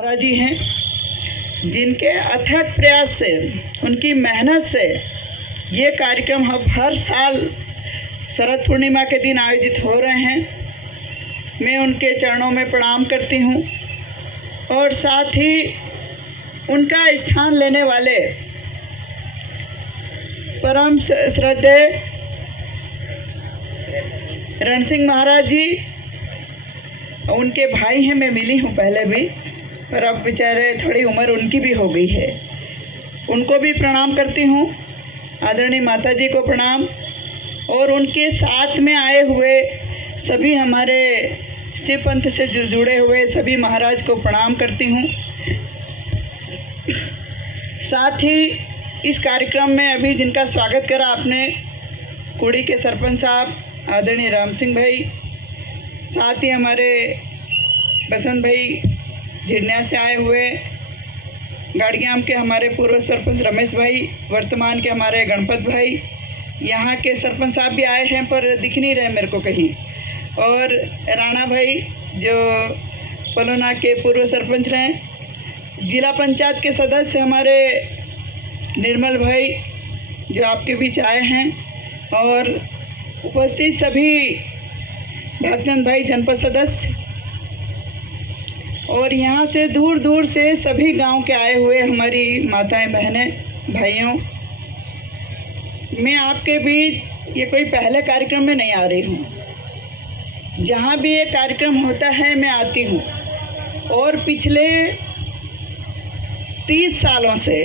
महाराज जी हैं जिनके अथक प्रयास से, उनकी मेहनत से ये कार्यक्रम अब हर साल शरद पूर्णिमा के दिन आयोजित हो रहे हैं। मैं उनके चरणों में प्रणाम करती हूँ और साथ ही उनका स्थान लेने वाले परम श्रद्धेय रण सिंह महाराज जी, उनके भाई हैं। मैं मिली हूँ पहले भी, पर अब बेचारे थोड़ी उम्र उनकी भी हो गई है। उनको भी प्रणाम करती हूँ। आदरणीय माता जी को प्रणाम, और उनके साथ में आए हुए सभी हमारे शिव पंथ से जुड़े हुए सभी महाराज को प्रणाम करती हूँ। साथ ही इस कार्यक्रम में अभी जिनका स्वागत करा आपने, कुड़ी के सरपंच साहब आदरणीय राम सिंह भाई, साथ ही हमारे बसंत भाई झिरनिया से आए हुए, गाड़ियाम के हमारे पूर्व सरपंच रमेश भाई, वर्तमान के हमारे गणपत भाई, यहाँ के सरपंच साहब भी आए हैं पर दिख नहीं रहे मेरे को कहीं, और राणा भाई जो पलोना के पूर्व सरपंच रहे, जिला पंचायत के सदस्य हमारे निर्मल भाई जो आपके बीच आए हैं, और उपस्थित सभी भक्तचंद भाई जनपद सदस्य, और यहाँ से दूर दूर से सभी गांव के आए हुए हमारी माताएं, बहनें, भाइयों। मैं आपके बीच ये कोई पहले कार्यक्रम में नहीं आ रही हूँ। जहाँ भी ये कार्यक्रम होता है मैं आती हूँ, और पिछले 30 सालों से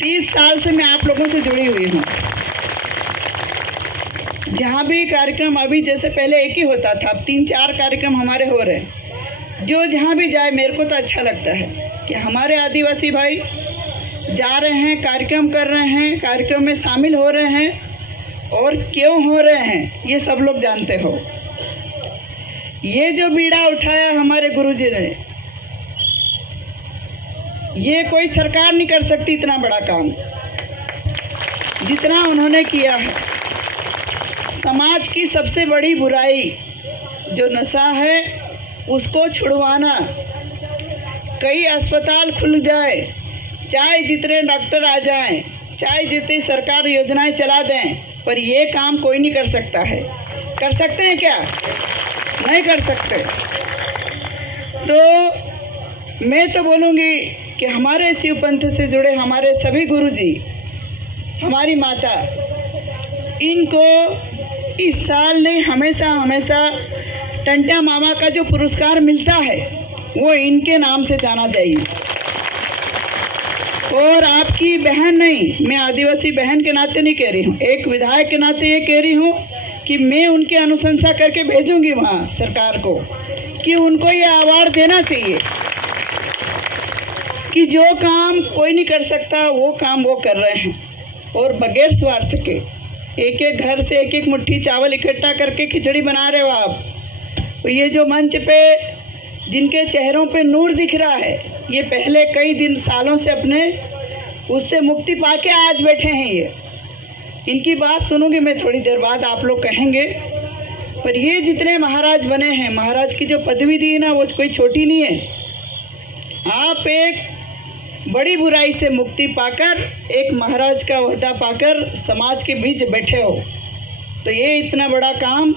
30 साल से मैं आप लोगों से जुड़ी हुई हूँ। जहाँ भी कार्यक्रम, अभी जैसे पहले एक ही होता था, अब 3-4 कार्यक्रम हमारे हो रहे हैं। जो जहाँ भी जाए मेरे को तो अच्छा लगता है कि हमारे आदिवासी भाई जा रहे हैं, कार्यक्रम कर रहे हैं, कार्यक्रम में शामिल हो रहे हैं, और क्यों हो रहे हैं ये सब लोग जानते हो। ये जो बीड़ा उठाया हमारे गुरुजी ने, ये कोई सरकार नहीं कर सकती इतना बड़ा काम जितना उन्होंने किया है। समाज की सबसे बड़ी बुराई जो नशा है उसको छुड़वाना। कई अस्पताल खुल जाए, चाहे जितने डॉक्टर आ जाएं, चाहे जितनी सरकार योजनाएं चला दें, पर ये काम कोई नहीं कर सकता है। कर सकते हैं क्या? नहीं कर सकते। तो मैं तो बोलूँगी कि हमारे शिव पंथ से जुड़े हमारे सभी गुरुजी, हमारी माता, इनको इस साल नहीं, हमेशा हमेशा टंटा मामा का जो पुरस्कार मिलता है वो इनके नाम से जाना चाहिए। और आपकी बहन नहीं, मैं आदिवासी बहन के नाते नहीं कह रही हूँ, एक विधायक के नाते ये कह रही हूँ कि मैं उनकी अनुशंसा करके भेजूंगी वहाँ सरकार को कि उनको ये अवार्ड देना चाहिए कि जो काम कोई नहीं कर सकता वो काम वो कर रहे हैं, और बगैर स्वार्थ के। एक एक घर से एक एक मुट्ठी चावल इकट्ठा करके खिचड़ी बना रहे हो आप। तो ये जो मंच पे जिनके चेहरों पे नूर दिख रहा है, ये पहले कई दिन सालों से अपने उससे मुक्ति पाके आज बैठे हैं। ये इनकी बात सुनूंगी मैं थोड़ी देर बाद, आप लोग कहेंगे, पर ये जितने महाराज बने हैं, महाराज की जो पदवी दी है ना, वो कोई छोटी नहीं है। आप एक बड़ी बुराई से मुक्ति पाकर एक महाराज का ओहदा पाकर समाज के बीच बैठे हो, तो ये इतना बड़ा काम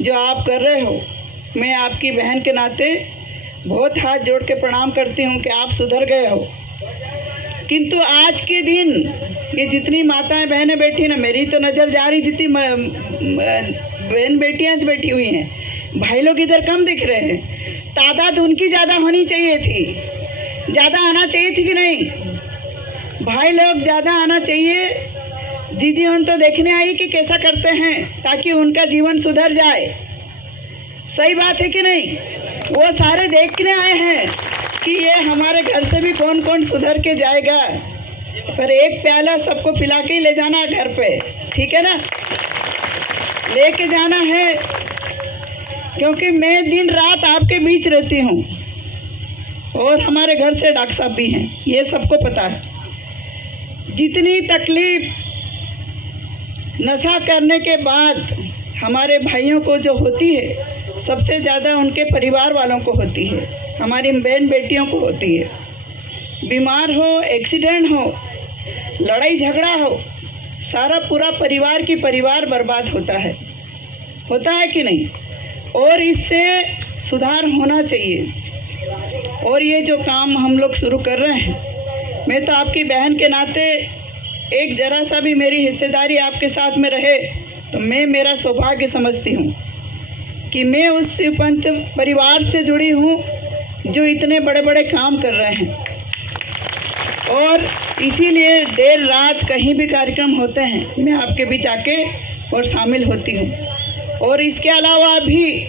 जो आप कर रहे हो, मैं आपकी बहन के नाते बहुत हाथ जोड़ के प्रणाम करती हूँ कि आप सुधर गए हो। किंतु आज के दिन ये जितनी माताएं बहनें बैठी ना, मेरी तो नज़र जा रही, जितनी बहन बेटियाँ बैठी हुई हैं, भाई लोग इधर कम दिख रहे हैं। तादाद उनकी ज़्यादा होनी चाहिए थी, ज़्यादा आना चाहिए थी कि नहीं? भाई लोग ज़्यादा आना चाहिए। दीदी उन तो देखने आई कि कैसा करते हैं, ताकि उनका जीवन सुधर जाए। सही बात है कि नहीं? वो सारे देखने आए हैं कि ये हमारे घर से भी कौन कौन सुधर के जाएगा, पर एक प्याला सबको पिला के ही ले जाना घर पे, ठीक है ना? लेके जाना है, क्योंकि मैं दिन रात आपके बीच रहती हूँ, और हमारे घर से डॉक्टर साहब भी हैं, ये सबको पता है। जितनी तकलीफ नशा करने के बाद हमारे भाइयों को जो होती है, सबसे ज़्यादा उनके परिवार वालों को होती है। हमारी बहन बेटियों को होती है। बीमार हो, एक्सीडेंट हो, लड़ाई झगड़ा हो, सारा पूरा परिवार बर्बाद होता है कि नहीं? और इससे सुधार होना चाहिए। और ये जो काम हम लोग शुरू कर रहे हैं, मैं तो आपकी बहन के नाते एक ज़रा सा भी मेरी हिस्सेदारी आपके साथ में रहे तो मैं मेरा सौभाग्य समझती हूँ कि मैं उस पंथ परिवार से जुड़ी हूँ जो इतने बड़े बड़े काम कर रहे हैं। और इसीलिए देर रात कहीं भी कार्यक्रम होते हैं मैं आपके बीच आके और शामिल होती हूँ। और इसके अलावा भी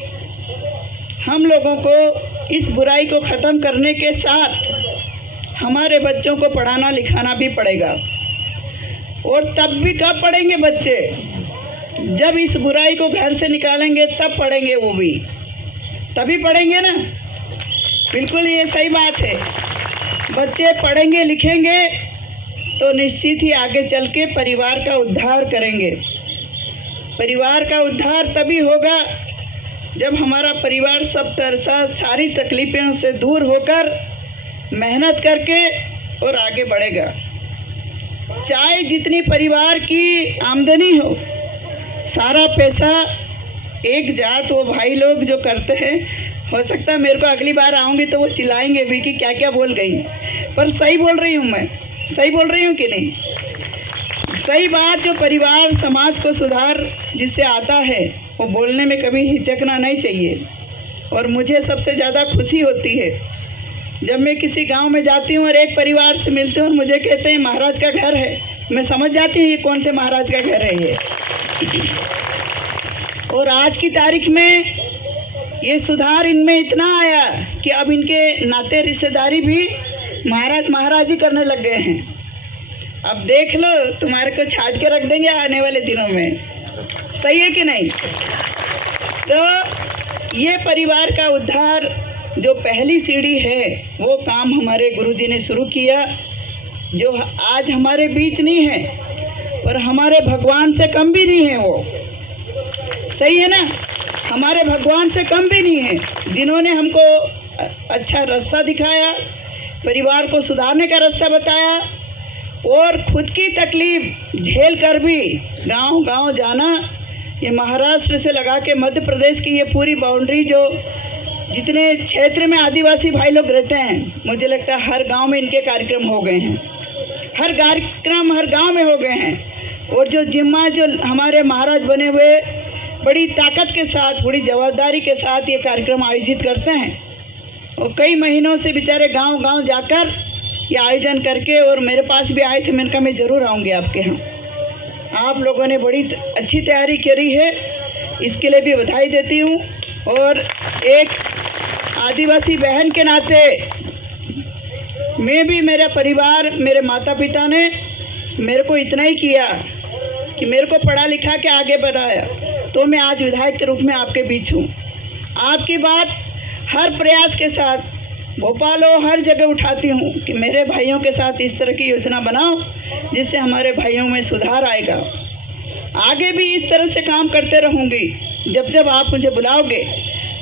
हम लोगों को इस बुराई को ख़त्म करने के साथ हमारे बच्चों को पढ़ाना लिखाना भी पड़ेगा। और तब भी कब पढ़ेंगे बच्चे? जब इस बुराई को घर से निकालेंगे तब पढ़ेंगे, वो भी तभी पढ़ेंगे ना। बिल्कुल ये सही बात है। बच्चे पढ़ेंगे लिखेंगे तो निश्चित ही आगे चल के परिवार का उद्धार करेंगे। परिवार का उद्धार तभी होगा जब हमारा परिवार सब तरह सारी तकलीफ़ों से दूर होकर मेहनत करके और आगे बढ़ेगा। चाहे जितनी परिवार की आमदनी हो, सारा पैसा एक जात वो भाई लोग जो करते हैं, हो सकता है मेरे को अगली बार आऊँगी तो वो चिल्लाएंगे भी कि क्या क्या बोल गई, पर सही बोल रही हूँ मैं, सही बोल रही हूँ कि नहीं? सही बात। जो परिवार समाज को सुधार जिससे आता है वो बोलने में कभी हिचकना नहीं चाहिए। और मुझे सबसे ज़्यादा खुशी होती है जब मैं किसी गांव में जाती हूँ और एक परिवार से मिलती हूँ और मुझे कहते हैं महाराज का घर है, मैं समझ जाती हूँ ये कौन से महाराज का घर है ये। और आज की तारीख में ये सुधार इनमें इतना आया कि अब इनके नाते रिश्तेदारी भी महाराज ही करने लग गए हैं। अब देख लो, तुम्हारे को छाट के रख देंगे आने वाले दिनों में। सही है कि नहीं? तो ये परिवार का उद्धार जो पहली सीढ़ी है वो काम हमारे गुरुजी ने शुरू किया, जो आज हमारे बीच नहीं है पर हमारे भगवान से कम भी नहीं है वो। सही है ना? हमारे भगवान से कम भी नहीं है, जिन्होंने हमको अच्छा रास्ता दिखाया, परिवार को सुधारने का रास्ता बताया और खुद की तकलीफ झेल कर भी गांव जाना। ये महाराष्ट्र से लगा के मध्य प्रदेश की ये पूरी बाउंड्री जो जितने क्षेत्र में आदिवासी भाई लोग रहते हैं, मुझे लगता है हर गांव में इनके कार्यक्रम हो गए हैं, हर कार्यक्रम हर गांव में हो गए हैं। और जो जिम्मा जो हमारे महाराज बने हुए बड़ी ताकत के साथ, बड़ी जवाबदारी के साथ ये कार्यक्रम आयोजित करते हैं। और कई महीनों से बेचारे गांव जाकर ये आयोजन करके और मेरे पास भी आए थे। मैंने कहा मैं ज़रूर आऊँगी आपके यहाँ। आप लोगों ने बड़ी अच्छी तैयारी करी है, इसके लिए भी बधाई देती हूँ। और एक आदिवासी बहन के नाते मैं भी, मेरा परिवार, मेरे माता पिता ने मेरे को इतना ही किया कि मेरे को पढ़ा लिखा के आगे बढ़ाया, तो मैं आज विधायक के रूप में आपके बीच हूँ। आपकी बात हर प्रयास के साथ भोपाल और हर जगह उठाती हूँ कि मेरे भाइयों के साथ इस तरह की योजना बनाओ जिससे हमारे भाइयों में सुधार आएगा। आगे भी इस तरह से काम करते रहूँगी। जब आप मुझे बुलाओगे,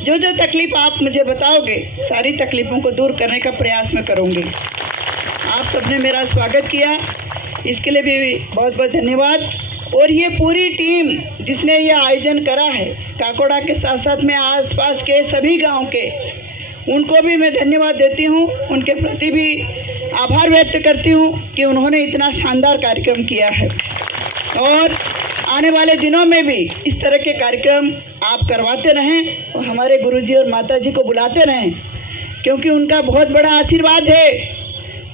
जो तकलीफ़ आप मुझे बताओगे, सारी तकलीफ़ों को दूर करने का प्रयास मैं करूँगी। आप सबने मेरा स्वागत किया, इसके लिए भी बहुत बहुत धन्यवाद। और ये पूरी टीम जिसने ये आयोजन करा है, काकोड़ा के साथ साथ में आसपास के सभी गांव के, उनको भी मैं धन्यवाद देती हूँ। उनके प्रति भी आभार व्यक्त करती हूँ कि उन्होंने इतना शानदार कार्यक्रम किया है। और आने वाले दिनों में भी इस तरह के कार्यक्रम आप करवाते रहें और हमारे गुरुजी और माताजी को बुलाते रहें, क्योंकि उनका बहुत बड़ा आशीर्वाद है।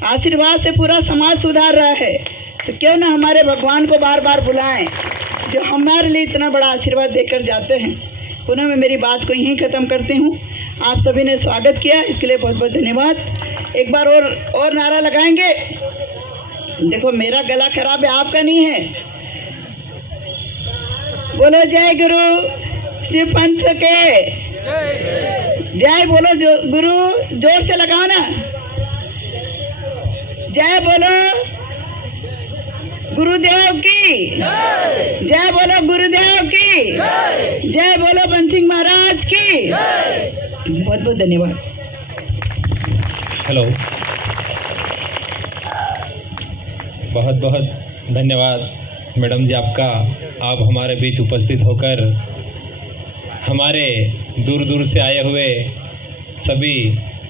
आशीर्वाद से पूरा समाज सुधार रहा है, तो क्यों ना हमारे भगवान को बार बार बुलाएं जो हमारे लिए इतना बड़ा आशीर्वाद देकर जाते हैं। पुनः मैं मेरी बात को यहीं ख़त्म करती हूँ। आप सभी ने स्वागत किया, इसके लिए बहुत बहुत धन्यवाद। एक बार और नारा लगाएंगे। देखो मेरा गला खराब है, आपका नहीं है। बोलो जय गुरु शिव पंथ के जय। बोलो जो गुरु, जोर से लगाओ ना, जय बोलो गुरुदेव की जय। बोलो गुरुदेव की जय। बोलो बंसिंह महाराज की। बहुत बहुत धन्यवाद। हेलो, बहुत बहुत धन्यवाद मैडम जी आपका। आप हमारे बीच उपस्थित होकर हमारे दूर दूर से आए हुए सभी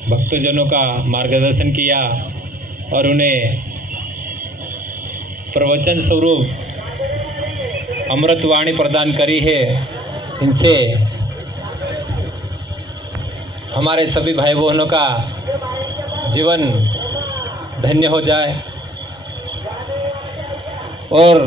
भक्तजनों का मार्गदर्शन किया और उन्हें प्रवचन स्वरूप अमृतवाणी प्रदान करी है। इनसे हमारे सभी भाई बहनों का जीवन धन्य हो जाए और